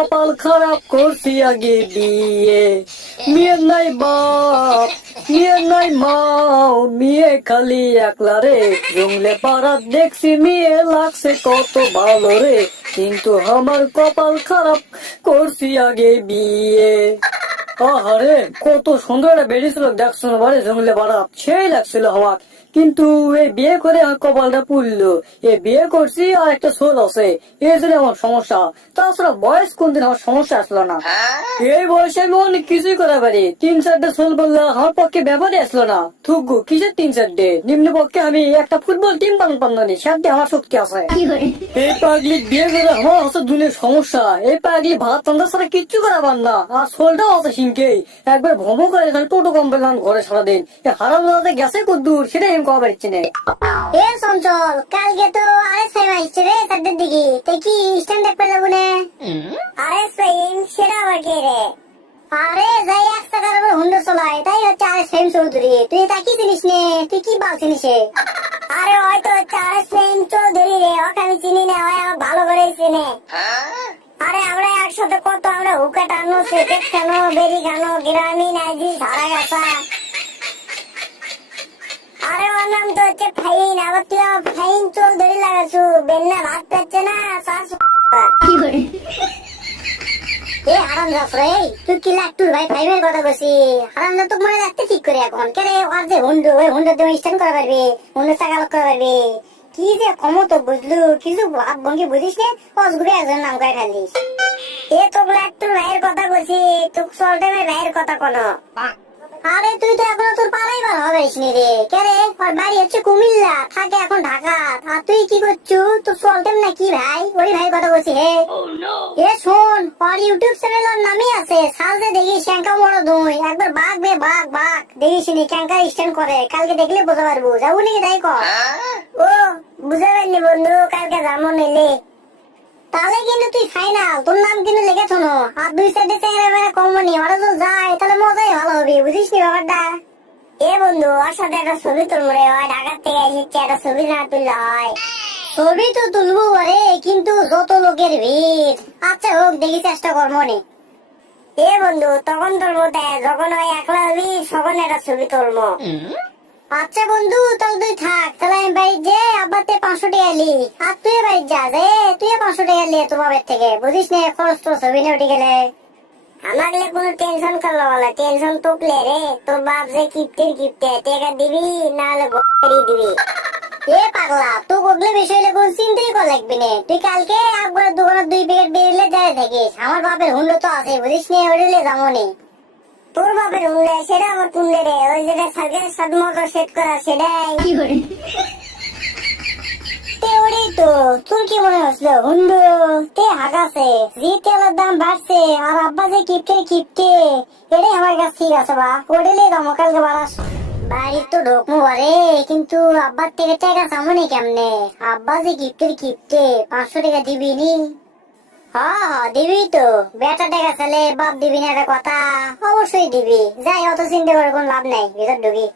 কপাল খারাপ করছি আগে বিয়ে। মেয়ে নাই বাপ, মেয়ে নাই মাও, মেয়ে খালি একলা রে। জঙ্গলে পাড়াত দেখছি মেয়ে লাগছে কত ভালো রে, কিন্তু আমার কপাল খারাপ করছি আগে বিয়ে। আরে কত সুন্দর একটা বেরিয়েছিল দেখছো না বারে জঙ্গলে পাড়া, সেই লাগছিল আমার। কিন্তু এই বিয়ে করে আমার কপালটা পুড়লো। এই বিয়ে করছি আর একটা সোল আছে, এই জন্য আমার সমস্যা। তাছাড়া বয়স কোনদিন আমার সমস্যা আসলো না। এই বয়সে আমি অনেক কিছুই করা পারি, 3-4টে সোল বললে আমার পক্ষে ব্যাপারই আসলো না। থুকু কিসের 3-4টে, নিম্ন পক্ষে আমি একটা ফুটবল টিম বানানি, সাথে আমার শক্তি আছে। এই পাগলি বিয়ে করে আমার হচ্ছে দুনিয়ার সমস্যা। এই পাগলি ভাত রান্না ছাড়া কিচ্ছু করা পার না, আর সোলটাও আছে সিংকেই একবার ভ্রমণ করে টোটো কম্পেলাম ঘরে সারাদিন। হারাম দাদা গেছে কদ্দূর সেটাই আমি কবা পারছি না। এ চঞ্চল, কালকে তো আরএস ফাইভ আসছে রে 4টার দিকে, তুই কি স্ট্যান্ড দেখতে যাবো না? আরএস ফাইভ সেটা আবার কে রে? আরে যাই 1 টাকার উপর হুন্ডা চলায়, তাই হচ্ছে আরএস ফাইভ চৌধুরী। তুই তাকি চিনিস নে? তুই কি বাল চিনিস? আরে হয়তো হচ্ছে আরএস ফাইভ চৌধুরী রে, ওকে আমি চিনি না, হয় আমার ভালো করে চিনে। আরে আমরা একসাথে কত আমরা হুকা টানো, সিগারেট খানো, বেরি খানো, গ্রামীণ আইজি সারা গাছা। আরে ওর নাম তো হচ্ছে ফাইন, আবার তুই ফাইন চৌধুরী লাগাচ্ছু, বেন্না ভাত পাচ্ছে না এ হারাম জাফর, এই তুই কি লাগতুর ভাই ফাইভের কথা বলছি? হারাম যা তোকে মনে রাখতে ঠিক করে এখন কে রে? ওর যে হুন্ডু, ওই হুন্ডুর দিয়ে স্ট্যান্ড করা পারবি, হুন্ডুর চাকা লক করা পারবি। কি যে ক্ষমতা বুঝলু, কিছু ভাব ভঙ্গি বুঝিস নে, অসগুড়ে একজন নাম করে খালিস। এ তোকে লাগতুর ভাইয়ের কথা বলছি, তোকে চলতে ভাইয়ের কথা কোনো। আরে তুই তো এখনো তোর পাড়াই বার হবেস নি রে, কে রে? ওর বাড়ি হচ্ছে কুমিল্লা, থাকে এখন ঢাকা। আর তুই কি করছু? তোর চলতেম না কি ভাই? ওই ভাই কথা বলছি হে। এ শোন, ওর ইউটিউব চ্যানেলের নামই আছে, সালতে দেখিস ক্যাঙ্কা মোড় দুই, একবার বাঘ বে বাঘ বাঘ দেখিস নি ক্যাঙ্কা স্ট্যান্ড করে, কালকে দেখলে বুঝতে পারবো। যাবো নাকি তাই কর? ও বুঝতে পারলি বন্ধু, কালকে যাবো নিলে তাহলে কিন্তু তুই ফাইনাল, তোর নাম কিন্তু লিখে শোনো। আর 2 সাইডে চেংড়া কমনি, ওরা তো যায় তাহলে মজাই ভালো হবে, বুঝিস নি ব্যাপারটা? এ বন্ধু, ওর সাথে একটা ছবি তুলবো রে, হয় ঢাকার থেকে এসেছে, একটা ছবি না তুললে হয়? ছবি তো তুলবো রে, কিন্তু যত লোকের ভিড়। আচ্ছা হোক, দেখি চেষ্টা করবো নি। এ বন্ধু, তখন তুলবো দেখ, যখন ওই একলা হবি তখন একটা ছবি তুলবো। আচ্ছা বন্ধু, তাহলে তুই থাক, তাহলে আমি বাড়ি যে আব্বাতে 500 টাকা লি, আর তুই বাড়ি যা, যে তুই 500 টাকা লিয়ে তোর বাবার থেকে, বুঝিস না? খরচ তো ছবি নিয়ে উঠে গেলে আমার কোনো টেনশন করলো বলে, টেনশন টুকলে রে, তোর বাপ যে কিপ্টে টাকা দিবি, না হলে দিবি। এ পাগলা, তুই ওগুলো বিষয় কোন চিন্তাই কর লাগবি না। তুই কালকে একবার দোকানের 2 প্যাকেট বেরিয়ে যায় থাকিস, আমার বাপের হুন্ডো তো আছে, বুঝিস না? ওইলে যাবো নি। তোর বাপের হুন্ডে সেটা আমার তুললে রে, ওই যেটা সার্কেল সাত মোটর সেট করা সেটাই। ওরে তো তোর কি মনে হচ্ছিল হুন্ডু? তে হাগাছে, যে তেলের দাম বাড়ছে, আর আব্বা যে কিপটে এটাই আমার কাছে ঠিক আছে বা, ওটাই দাম কালকে বাড়াস। বাড়ির তো ঢোকমু বারে, কিন্তু আব্বার থেকে টাকা চামনি কেমনে? আব্বা যে কিপটে 500 টাকা দিবি নি? হ্যাঁ দিবি তো, বেটা টাকা চালে বাপ দিবি না একটা কথা? অবশ্যই দিবি, যাই অত চিন্তা করে কোন লাভ নাই, ভিতর ঢুকি।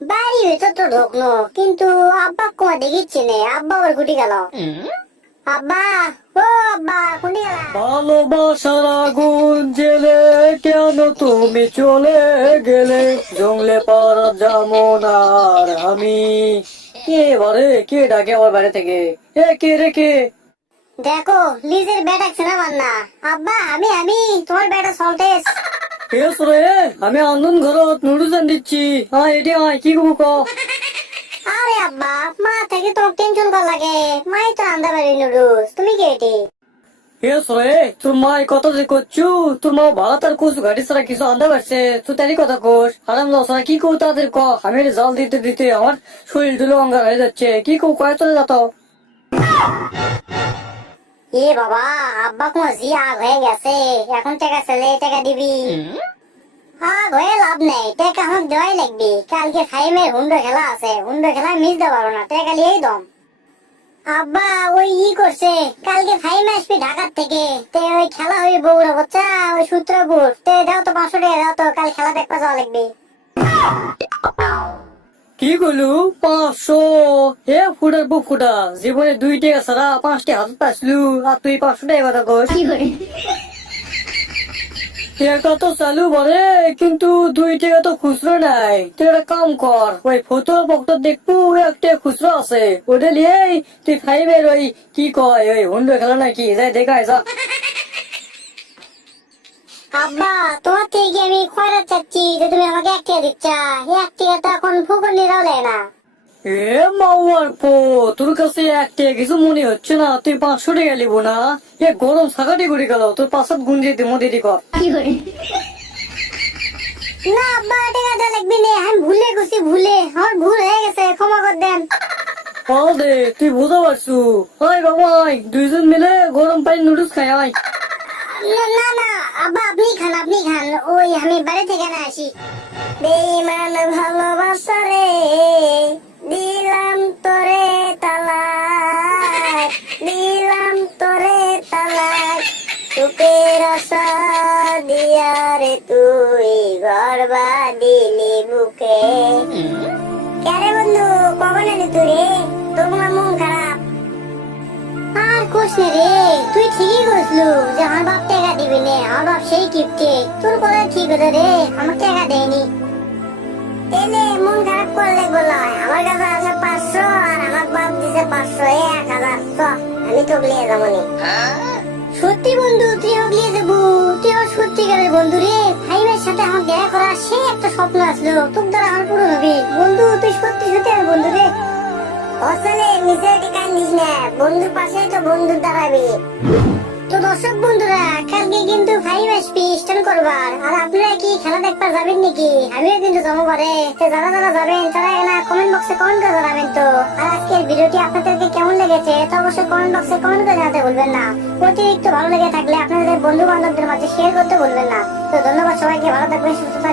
বাড়ি ভিতর তো ঢুকলো, কিন্তু আব্বা কোয়া দেখিচ্ছে নে, আব্বা ওর গুটি গেল। আব্বা, ও আব্বা কোনটি গেল? ভালোবাসার আগুন জেলে কেন তুমি চলে গেলে, জঙ্গলে পাড়া যেমন আর আমি। কে বারে, কে ডাকে আমার বাড়ি থেকে? এ কে রে কে? দেখো লিজের বেটা ছেনা বান্না। আব্বা আমি তোমার বেটা সল্টেস। রে আমি আন্দন ঘরত নুডলস দিচ্ছি, হ্যাঁ এটি হয় কি করবো ক? আরে আব্বা, মা থেকে তোমার টেনশন কর লাগে, মাই তো আন্দা পারি নুডলস, তুমি কে এটি? রে তোর মা কত যে করছু, তোর মা ভালো তার কুচু গাড়ি ছাড়া কিছু আনতে পারছে, তুই তারই কথা কোস। হারাম দশরা কি কো তাদের ক, আমি জল দিতে দিতে আমার শরীর দুলো অঙ্গার হয়ে যাচ্ছে, কি কো কয়ে চলে যাত। এ বাবা, আব্বা কোন জি আগ হয়ে গেছে, এখন টাকা ছেলে টাকা দিবি? আগ হয়ে লাভ নেই, টাকা আমাকে দেওয়াই লাগবে। কালকে ফাইমের হুন্ডো খেলা আছে, হুন্ডো খেলা মিস দিতে পারবো না, টাকা লিয়েই দম। আব্বা ওই করছে, কালকে ফাইমে আসবি ঢাকার থেকে, তে ওই খেলা হই বউরা বাচ্চা, ওই সূত্রপুর, তে দাও তো 500 টাকা দাও তো, কাল খেলা দেখতে যাওয়া লাগবে। কি করলু 500? এ ফুটার বুক ফুটা, জীবনে 2 টাকা ছাড়া 5টা হাত পাইছলু, আর তুই 500 টাকা কথা কোস? টাকা তো চালু বলে, কিন্তু 2 টাকা তো খুচরো নাই। তুই একটা কাম কর, ওই ফটোর বক্ত দেখবো একটা খুচরো আছে, ওটা নিয়ে তুই 5-এর ওই কি কয় ওই হুন্ডো খেলা নাকি যাই দেখায় যা। আব্বা, তোমার থেকে আমি খয়রা চাচ্ছি যে তুমি আমাকে 1 টাকা দিচ্ছা। 1 টাকা তো এখন ফুকন নিরাও দেয় না। এ মাওয়ার পো, তোর কাছে 1 টাকা কিছু মনে হচ্ছে না? তুই 500 টাকা নিব না? এ গরম সাকাটি করে গেল, তোর 5 গুণ দিয়ে দিমো দিদি কর। না আব্বা, টাকা দেওয়া লাগবে না, আমি ভুলে গেছি, আমার ভুল হয়ে গেছে, ক্ষমা করে দেন। দে তুই বুঝতে পারছু? হাই বাবাই, দুইজন মিলে গরম পানি নুডলস খাই আয়। না না না আব্বা, আপনি খান, ওই আমি বাড়ি থেকে না আসি। বেঈমান ভালোবাসা রে, দিলাম তোরে তালাক, সুখের আশা দিয়া রে তুই ঘর বাঁধিলি বুকে। কেরে বন্ধু, কখন এলি তুই রে? তোর আমার মন খারাপ। আর কোস নে রে, তুই ঠিকই কইসলু যে আমার বাপ টাকা দিবি নে, আমার বাপ সেই কিপটে। তোর কথা ঠিক হতো রে, আমার টাকা দেয়নি। এলে মন খারাপ করলে বলয়, আমার কাছে আছে 500 আর আমার বাপ দিছে 500, 1000। তো আমি তো গলিয়ে যাবো নি। সত্যি বন্ধু, তুই গলিয়ে যাবো? তুই আমার সত্যিকারের বন্ধু রে। ভাইয়ের সাথে আমার দেখা করার সেই একটা স্বপ্ন আসলো, তোর দ্বারা আমার পূরণ হবে। বন্ধু, তুই সত্যি আমার বন্ধু রে। আসলে মিশাইটি কান্দিস না, বন্ধুর পাশেই তো বন্ধু দাঁড়াবে। তো দর্শক বন্ধুরা, কালকে কিন্তু 5 আসবি স্টান করবার। আর আপনারা কি খেলা দেখবার যাবেন নাকি? আমিও কিন্তু জমা করে, যারা যারা যাবেন তারা এখানে কমেন্ট বক্সে কমেন্ট করে জানাবেন তো। আর আজকের ভিডিওটি আপনাদেরকে কেমন লেগেছে তা অবশ্যই কমেন্ট বক্সে কমেন্ট করে জানাতে ভুলবেন না। অতিরিক্ত ভালো লেগে থাকলে আপনাদের বন্ধু বান্ধবদের মাঝে শেয়ার করতে ভুলবেন না। তো ধন্যবাদ সবাইকে, ভালো থাকবেন, সুস্থ থাকবেন।